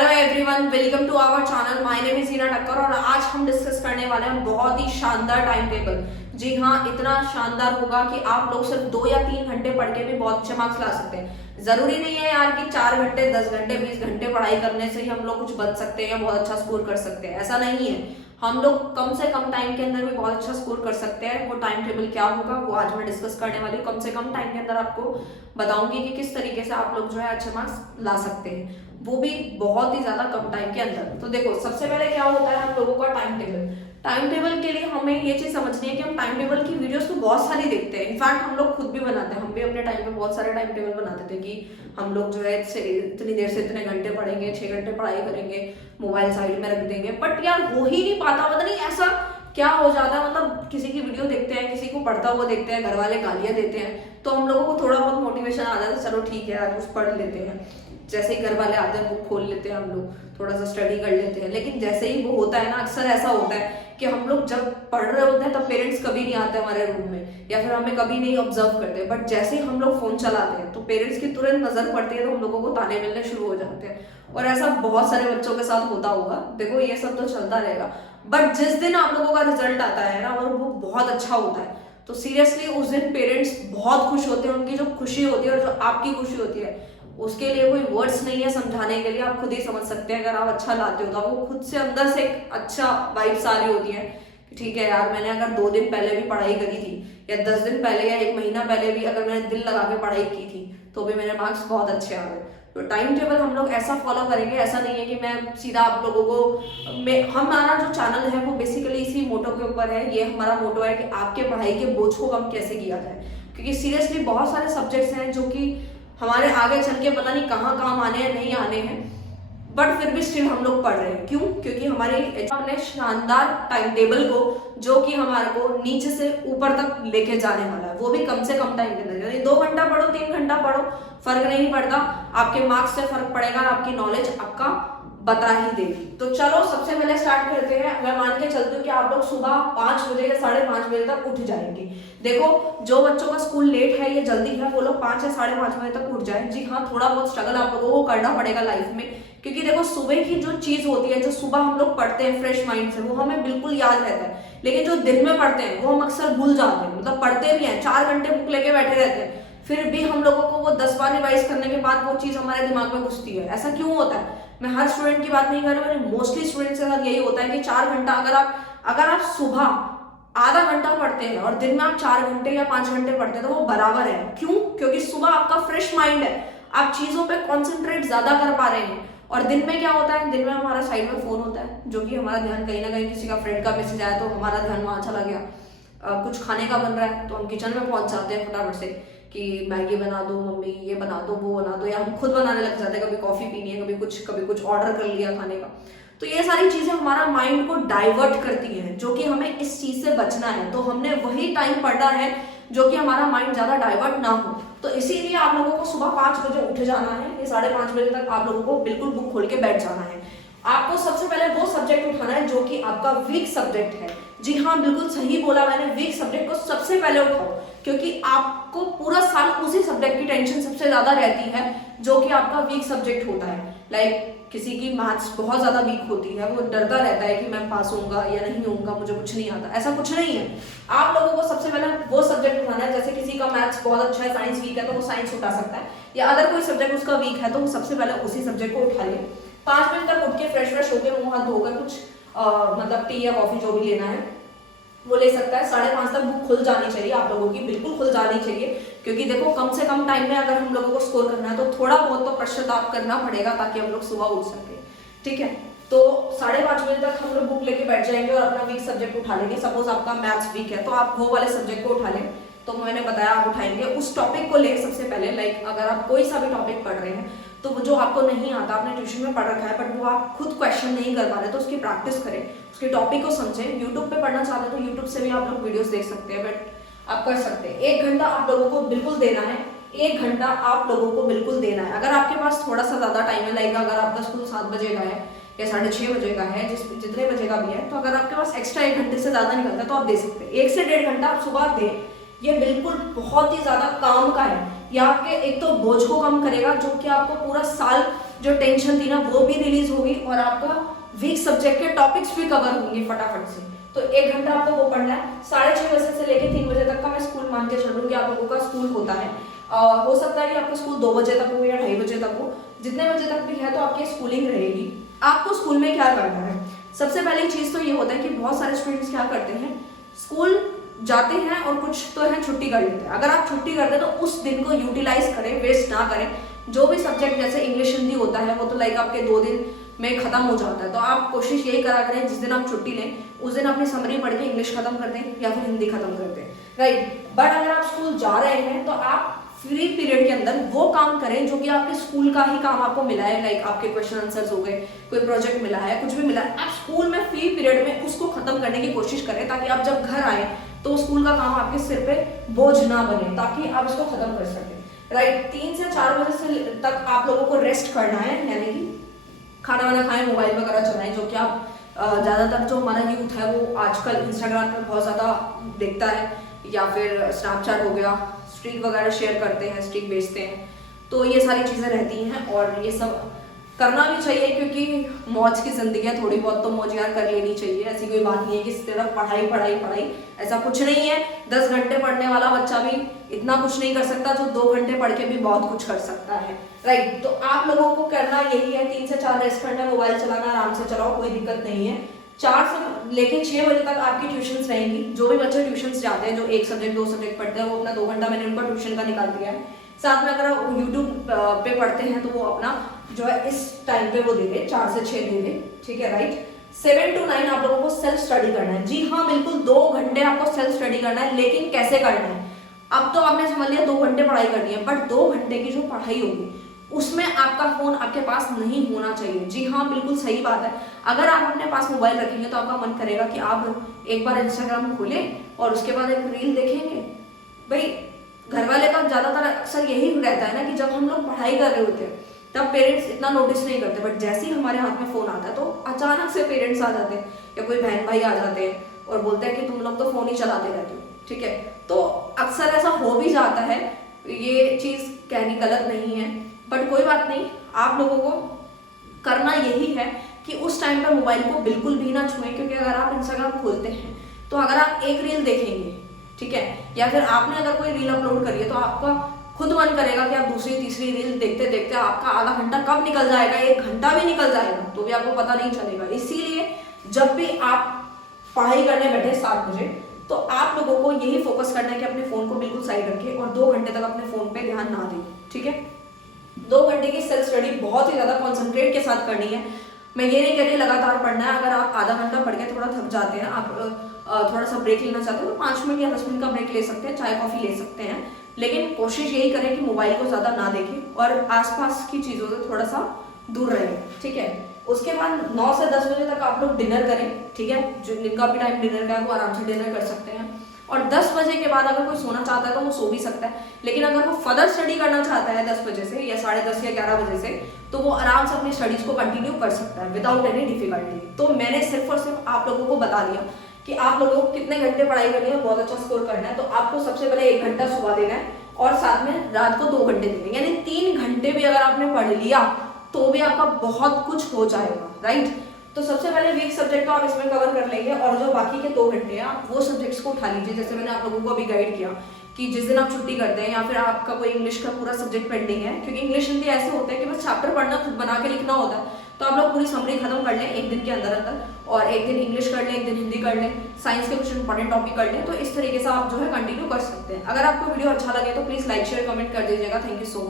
Hello everyone, welcome to our channel. My name is Heena Thakkar और आज हम डिस्कस करने वाले हैं बहुत ही शानदार टाइम टेबल। जी हाँ, इतना शानदार होगा कि आप लोग सिर्फ 2 या 3 घंटे पढ़ के भी बहुत अच्छे मार्क्स ला सकते हैं। जरूरी नहीं है यार कि 4 घंटे 10 घंटे 20 घंटे पढ़ाई करने से ही हम लोग कुछ बन सकते हैं या बहुत अच्छा स्कोर कर सकते हैं, ऐसा नहीं है। हम लोग कम से कम टाइम के अंदर भी बहुत अच्छा स्कोर कर सकते हैं। वो टाइम टेबल क्या होगा वो आज मैं डिस्कस करने वाली हूँ। कम से कम टाइम के अंदर आपको बताऊंगी कि किस तरीके से आप लोग जो है अच्छे मार्क्स ला सकते हैं, वो भी बहुत ही ज्यादा कम टाइम के अंदर। तो देखो, सबसे पहले क्या होता है हम लोगों का टाइम टेबल। टाइम टेबल के लिए हमें ये चीज समझनी है कि हम टाइम टेबल की वीडियोस तो बहुत सारी देखते हैं। इनफैक्ट हम लोग खुद भी बनाते हैं। हम भी अपने टाइम पे बहुत सारे टाइम टेबल बनाते थे कि हम लोग जो है इतनी देर से इतने घंटे पढ़ेंगे, 6 घंटे पढ़ाई करेंगे, मोबाइल साइड में रख देंगे। बट यार हो ही नहीं पाता, पता नहीं ऐसा क्या हो जाता है। मतलब किसी की वीडियो देखते हैं, किसी को पढ़ता हुआ देखते हैं, घर वाले गालियां देते हैं, तो हम लोगों को थोड़ा बहुत मोटिवेशन आ जाता है, चलो ठीक है यार कुछ पढ़ लेते हैं। जैसे ही घर वाले आते हैं बुक खोल लेते हैं, हम लोग थोड़ा सा स्टडी कर लेते हैं। लेकिन जैसे ही वो होता है ना, अक्सर ऐसा होता है कि हम लोग जब पढ़ रहे होते हैं तब पेरेंट्स कभी नहीं आते हमारे रूम में, या फिर हमें कभी नहीं ऑब्जर्व करते। बट जैसे ही हम लोग फोन चलाते हैं तो पेरेंट्स की तुरंत नजर पड़ती है, तो हम लोगों को ताने मिलने शुरू हो जाते हैं। और ऐसा बहुत सारे बच्चों के साथ होता होगा। देखो, ये सब तो चलता रहेगा, बट जिस दिन आप लोगों का रिजल्ट आता है ना और वो बहुत अच्छा होता है, तो सीरियसली उस दिन पेरेंट्स बहुत खुश होते हैं। उनकी जो खुशी होती है और जो आपकी खुशी होती है, उसके लिए कोई वर्ड्स नहीं है समझाने के लिए। आप खुद ही समझ सकते हैं। अगर आप अच्छा लाते हो तो आपको खुद से अंदर से एक अच्छा वाइब्स आ रही होती है कि ठीक है यार, मैंने अगर 2 दिन पहले भी पढ़ाई करी थी, या 10 दिन पहले या 1 महीना पहले भी अगर मैंने दिल लगा के पढ़ाई की थी, तो भी मेरे मार्क्स बहुत अच्छे आ गए। तो टाइम टेबल हम लोग ऐसा फॉलो करेंगे। ऐसा नहीं है कि मैं सीधा आप लोगों को हमारा जो चैनल है वो बेसिकली इसी मोटो के ऊपर है। ये हमारा मोटो है कि आपके पढ़ाई के बोझ को कम कैसे किया जाए। क्योंकि सीरियसली बहुत सारे सब्जेक्ट्स हैं जो कि हमारे आगे चल के पता नहीं कहाँ काम आने हैं, नहीं आने हैं, बट फिर भी स्टिल हम लोग पढ़ रहे हैं। क्यों? क्योंकि हमारे हमने शानदार टाइम टेबल को, जो कि हमारे को नीचे से ऊपर तक लेके जाने वाला है, वो भी कम से कम टाइम के अंदर। यानी 2 घंटा पढ़ो, 3 घंटा पढ़ो, फर्क नहीं पड़ता। आपके मार्क्स से फर्क पड़ेगा, आपकी नॉलेज आपका बता ही देगी। तो चलो सबसे पहले स्टार्ट करते हैं। मैं मान के चलती हूँ कि आप लोग सुबह 5 बजे या 5:30 बजे तक उठ जाएंगे। देखो, जो बच्चों का स्कूल लेट है या जल्दी है, वो लोग 5 या 5:30 बजे तक उठ जाए। जी हाँ, थोड़ा बहुत स्ट्रगल आप लोगों को करना पड़ेगा लाइफ में। क्योंकि देखो, सुबह की जो चीज होती है, जो सुबह हम लोग पढ़ते हैं फ्रेश माइंड से, वो हमें बिल्कुल याद रहता है। लेकिन जो दिन में पढ़ते हैं वो हम अक्सर भूल जाते हैं। मतलब पढ़ते भी हैं, 4 घंटे बुक लेके बैठे रहते हैं, फिर भी हम लोगों को वो 10 बार रिवाइज करने के बाद वो चीज हमारे दिमाग में घुसती है। ऐसा क्यों होता है? मैं हर स्टूडेंट की बात नहीं कर रही हूँ, मोस्टली स्टूडेंट्स के साथ यही होता है कि 4 घंटा अगर आप सुबह आधा घंटा पढ़ते हैं और दिन में आप 4 घंटे या 5 घंटे पढ़ते हैं, तो वो बराबर है। क्यों? क्योंकि सुबह आपका फ्रेश माइंड है, आप चीजों पे कॉन्सेंट्रेट ज्यादा कर पा रहे हैं। और दिन में क्या होता है? दिन में हमारा साइड में फोन होता है, जो कि हमारा ध्यान कहीं ना कहीं, किसी का फ्रेंड का मैसेज आया तो हमारा ध्यान वहां चला गया। कुछ खाने का बन रहा है तो हम किचन में पहुंच जाते हैं फटाफट से कि मैगी बना दो मम्मी, ये बना दो, वो बना दो, या हम खुद बनाने लग जाते हैं। कभी कॉफी पीनी है, कभी कुछ ऑर्डर कर लिया खाने का। तो ये सारी चीजें हमारा माइंड को डाइवर्ट करती हैं, जो कि हमें इस चीज से बचना है। तो हमने वही टाइम पढ़ना है जो कि हमारा माइंड ज्यादा डाइवर्ट ना हो। तो इसीलिए आप लोगों को सुबह 5 बजे उठ जाना है। ये 5:30 बजे तक आप लोगों को बिल्कुल बुक खोल के बैठ जाना है। आपको सबसे पहले वो सब्जेक्ट उठाना है जो कि आपका वीक सब्जेक्ट है। जी हाँ, बिल्कुल सही बोला मैंने, वीक सब्जेक्ट को सबसे पहले उठाओ। क्योंकि आपको पूरा साल उसी सब्जेक्ट की टेंशन सबसे ज्यादा रहती है, जो कि आपका वीक सब्जेक्ट होता है। लाइक किसी की मैथ्स बहुत ज्यादा वीक होती है, वो डरता रहता है कि मैं पास होऊंगा या नहीं होऊंगा, मुझे कुछ नहीं आता। ऐसा कुछ नहीं है। आप लोगों को सबसे पहले वो सब्जेक्ट उठाना है। जैसे किसी का मैथ्स बहुत अच्छा है, साइंस वीक है, तो वो साइंस उठा सकता है, या अगर कोई सब्जेक्ट उसका वीक है तो वो सबसे पहले उसी सब्जेक्ट को उठा ले। 5 बजे तक उठ के फ्रेश होकर, मुंह हाथ धोकर, कुछ मतलब टी या कॉफी जो भी लेना है वो ले सकता है। 5:30 तक बुक खुल जानी चाहिए आप लोगों की, बिल्कुल खुल जानी चाहिए। क्योंकि देखो, कम से कम टाइम में अगर हम लोगों को स्कोर करना है तो थोड़ा बहुत तो पश्चाताप करना पड़ेगा, ताकि हम लोग सुबह उठ सके। ठीक है, तो 5:30 बजे तक हम लोग बुक लेके बैठ जाएंगे और अपना वीक सब्जेक्ट उठा लेंगे। सपोज आपका मैथ्स वीक है तो आप वो वाले सब्जेक्ट को उठा लें। तो मैंने बताया आप उठाएंगे उस टॉपिक को ले सबसे पहले। लाइक अगर आप कोई सा भी टॉपिक पढ़ रहे हैं तो वो जो आपको नहीं आता, आपने ट्यूशन में पढ़ रखा है बट वो आप खुद क्वेश्चन नहीं कर पा रहे, तो उसकी प्रैक्टिस करें, उसके टॉपिक को समझें। यूट्यूब पे पढ़ना चाहते हैं तो यूट्यूब से भी आप लोग वीडियोस देख सकते हैं, बट आप कर सकते हैं। 1 घंटा आप लोगों को बिल्कुल देना है। 1 घंटा आप लोगों को बिल्कुल देना है। अगर आपके पास थोड़ा सा ज्यादा टाइम है, लाइक अगर आपका स्कूल 7 बजे का है या 6:30 बजे का है, जितने बजे का भी है, तो अगर आपके पास एक्स्ट्रा 1 घंटे से ज्यादा निकलता है तो आप दे सकते हैं। 1 से 1.5 घंटा आप सुबह दें। ये बिल्कुल बहुत ही ज्यादा काम का है। ये आपके एक तो बोझ को कम करेगा, जो कि आपको पूरा साल जो टेंशन थी ना वो भी रिलीज हो और आपका वीक सब्जेक्ट के टॉपिक्स भी कवर होंगे फटाफट से। तो 1 घंटा आपको वो पढ़ना है। 6:30 बजे से लेकर 3 बजे तक का मैं स्कूल मान के चल रही हूँ कि आप लोगों का स्कूल होता है। हो सकता है कि आपका स्कूल 2 बजे तक हो या 2:30 बजे तक हो, जितने बजे तक भी है तो आपकी स्कूलिंग रहेगी। आपको स्कूल में क्या करना है, सबसे पहली चीज तो ये होता है कि बहुत सारे स्टूडेंट्स क्या करते हैं, स्कूल जाते हैं और कुछ तो है छुट्टी कर लेते हैं। अगर आप छुट्टी करते हैं तो उस दिन को यूटिलाइज करें, वेस्ट ना करें। जो भी सब्जेक्ट जैसे इंग्लिश हिंदी होता है वो तो लाइक आपके 2 दिन में खत्म हो जाता है, तो आप कोशिश यही करा करें जिस दिन आप छुट्टी लें उस दिन अपनी समरी पढ़ के इंग्लिश खत्म कर दें या फिर हिंदी खत्म कर दें, राइट। बट अगर आप स्कूल जा रहे हैं तो आप फ्री पीरियड के अंदर वो काम करें जो कि आपके स्कूल का ही काम आपको मिला है, लाइक आपके क्वेश्चन आंसर्स हो गए, कोई प्रोजेक्ट मिला है, कुछ भी मिला है, आप स्कूल में फ्री पीरियड में उसको खत्म करने की कोशिश करें, ताकि आप जब घर आए तो स्कूल का काम आपके सिर पे बोझ ना बने, ताकि आप इसको खत्म कर सकें, राइट। 3 से 4 बजे से तक आप लोगों को रेस्ट करना है, यानी कि खाना वाना खाएं, मोबाइल वगैरह चलाएं, जो कि आप ज़्यादातर जो हमारा यूथ है वो आजकल इंस्टाग्राम पे बहुत ज़्यादा देखता है, या फिर स्नैपचैट हो गया, स्ट्रीक वगैरह शेयर करते हैं, स्ट्रीक बेचते हैं, तो ये सारी चीज़ें रहती हैं। और ये सब करना भी चाहिए क्योंकि मौज की जिंदगी है, थोड़ी बहुत तो मौज यार कर लेनी चाहिए। ऐसी कोई बात नहीं है कि सिर्फ पढ़ाई पढ़ाई पढ़ाई, ऐसा कुछ नहीं है। 10 घंटे पढ़ने वाला बच्चा भी इतना कुछ नहीं कर सकता जो 2 घंटे पढ़ के भी बहुत कुछ कर सकता है, राइट। तो आप लोगों को करना यही है, 3 से 4 रेस्ट करना, मोबाइल चलाना, आराम से चलाओ, कोई दिक्कत नहीं है। 4 से लेके 6 बजे तक आपकी ट्यूशंस रहेंगी। जो भी बच्चे ट्यूशंस जाते हैं, जो 1 सब्जेक्ट 2 सब्जेक्ट पढ़ते हैं, वो अपना 2 घंटा मैंने उनका ट्यूशन का निकाल दिया है। साथ में अगर आप यूट्यूब पे पढ़ते हैं तो वो अपना जो है इस टाइम पे वो दे दे, 4 से 6 दे दे, ठीक है, राइट। 7 to 9 आप लोगों को सेल्फ स्टडी करना है। जी हाँ, बिल्कुल 2 घंटे आपको सेल्फ स्टडी करना है, लेकिन कैसे करना है, अब तो आपने समझ लिया 2 घंटे पढ़ाई करनी है, बट 2 घंटे की जो पढ़ाई होगी उसमें आपका फोन आपके पास नहीं होना चाहिए। जी हाँ, बिल्कुल सही बात है। अगर आप अपने पास मोबाइल रखेंगे तो आपका मन करेगा कि आप एक बार इंस्टाग्राम खोलें और उसके बाद एक रील देखेंगे। भाई घर वाले का ज्यादातर अक्सर यही रहता है ना कि जब हम लोग पढ़ाई कर रहे होते हैं तब पेरेंट्स इतना नोटिस नहीं करते, बट जैसे ही हमारे हाथ में फोन आता है तो अचानक से पेरेंट्स आ जाते हैं या कोई बहन भाई आ जाते हैं और बोलते हैं कि तुम लोग तो फोन ही चलाते रहते हो, ठीक है। तो अक्सर ऐसा हो भी जाता है, ये चीज कहनी गलत नहीं है, बट कोई बात नहीं। आप लोगों को करना यही है कि उस टाइम पर मोबाइल को बिल्कुल भी ना छुएं, क्योंकि अगर आप इंस्टाग्राम खोलते हैं तो अगर आप एक रील देखेंगे, ठीक है, या फिर आपने अगर कोई रील अपलोड करी है तो आपका खुद मन करेगा कि आप दूसरी तीसरी रील देखते देखते आपका आधा घंटा कब निकल जाएगा, 1 घंटा भी निकल जाएगा तो भी आपको पता नहीं चलेगा। इसीलिए जब भी आप पढ़ाई करने बैठे 7 बजे तो आप लोगों को यही फोकस करना है कि अपने फोन को बिल्कुल साइड रखें और 2 घंटे तक अपने फोन पे ध्यान ना दें, ठीक है। 2 घंटे की सेल्फ स्टडी बहुत ही ज्यादा कॉन्सेंट्रेट के साथ करनी है। मैं ये नहीं कह रही लगातार पढ़ना है। अगर आप आधा घंटा पढ़ के थोड़ा थक जाते हैं, आप थोड़ा सा ब्रेक लेना चाहते हो तो 5 मिनट या 10 मिनट का ब्रेक ले सकते हैं, चाय कॉफी ले सकते हैं, लेकिन कोशिश यही करें कि मोबाइल को ज्यादा ना देखें और आसपास की चीजों से थोड़ा सा दूर रहें, ठीक है। उसके बाद 9 से 10 बजे तक आप लोग डिनर करें, ठीक है। जिनका भी टाइम डिनर का है वो आराम से डिनर कर सकते हैं। और 10 बजे के बाद अगर कोई सोना चाहता है तो वो सो भी सकता है, लेकिन अगर वो फर्दर स्टडी करना चाहता है 10 बजे से या 10:30 या 11 बजे से तो वो आराम से अपनी स्टडीज को कंटिन्यू कर सकता है विदाउट एनी डिफिकल्टी। तो मैंने सिर्फ और सिर्फ आप लोगों को बता दिया कि आप लोगों को कितने घंटे पढ़ाई करनी है, बहुत अच्छा स्कोर करना है। तो आपको सबसे पहले 1 घंटा सुबह देना है और साथ में रात को 2 घंटे देने, यानी 3 घंटे भी अगर आपने पढ़ लिया तो भी आपका बहुत कुछ हो जाएगा, राइट। तो सबसे पहले वीक सब्जेक्ट को आप इसमें कवर कर लेंगे और जो बाकी के 2 घंटे हैं आप वो सब्जेक्ट्स को उठा लीजिए। जैसे मैंने आप लोगों को अभी गाइड किया कि जिस दिन आप छुट्टी करते हैं या फिर आपका कोई इंग्लिश का पूरा सब्जेक्ट पेंडिंग है, क्योंकि इंग्लिश हिंदी ऐसे होते हैं कि बस चैप्टर पढ़ना खुद बना के लिखना होता है, तो आप लोग पूरी समरी खत्म कर लें 1 दिन के अंदर अंदर, और 1 दिन इंग्लिश कर लें, 1 दिन हिंदी कर लें, साइंस के कुछ इंपॉर्टेंट टॉपिक कर लें। तो इस तरीके से आप जो है कंटिन्यू कर सकते हैं। अगर आपको वीडियो अच्छा लगे तो प्लीज लाइक शेयर कमेंट कर दीजिएगा। Thank you so much.